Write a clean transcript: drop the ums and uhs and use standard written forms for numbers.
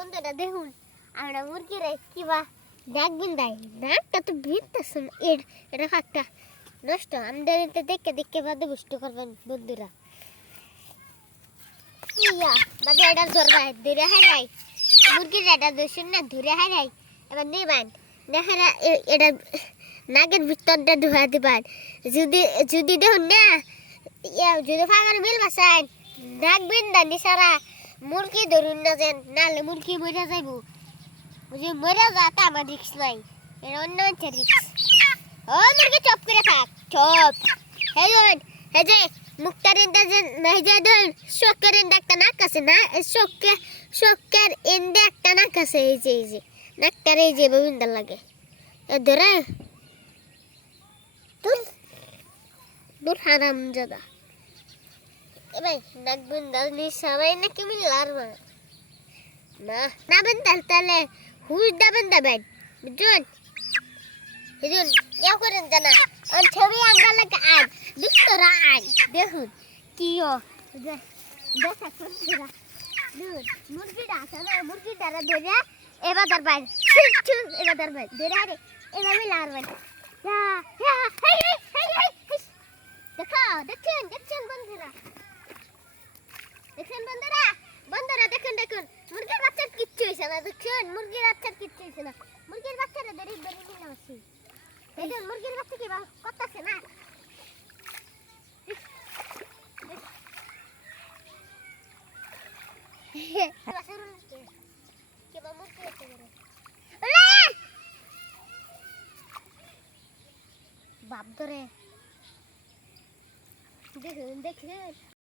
বন্ধুরা দেখুন আমরা মুরগিরে কিবা দেখবেন তাই নাকটা তো ভিড়তেছে না এটা একটা নষ্ট আমাদের দেখে দেখে বাদে বুঝতে করবেন বন্ধুরা ইয়া বাদে এটা ধরবা ধরে হারাই মুরগির এটা দোষণ না ধরে হারাই এবার নেবেন দেখা এটা নাকের ভিতরটা ধোয়া দিবেন যদি যদি দেখুন না যদি ফাঁকার মিল বাসায় নাকবেন না নিসারা মুরগি ধরুন না যেন নাহলে মুরগি মরে যাইব বুঝি মরে যাতে আমার রিক্স নাই এটা অন্য মানুষের রিক্স ও মুরগি চপ করে থাক চপ হে যে মুক্তার ইন্দা যে মেহজা ধর শোকের ইন্দা একটা নাক আছে না শোকের ইন্দা একটা নাক আছে এই যে নাকটার এই যে বিভিন্ন লাগে ধরে দূর হারাম জাদা এবার নাক বিন্দাল নি সবাই নাকি মিলার না না বিন্দাল তাহলে হুই দাবেন বুঝুন বুঝুন ইয়া করেন জানা আর ছবি আমরা লাগে আজ বিস্তরা আজ দেখুন কিও দেখা করছিরা দেখুন মুরগিটা আছে না মুরগিটা ধরে এবার ধরবেন এবার ধরবেন ধরে আরে এবার মিলার দেখো দেখছেন বন্ধুরা বন্ধুরা দেখুন মুরগির বাচ্চার কিচ্ছু হয়েছে না দেখুন মুরগির বাচ্চার কিচ্ছু হয়েছে না মুরগির বাচ্চারা ধরে নিলাম আসি দেখুন মুরগির বাচ্চা কি করতেছে না বাপ ধরে দেখুন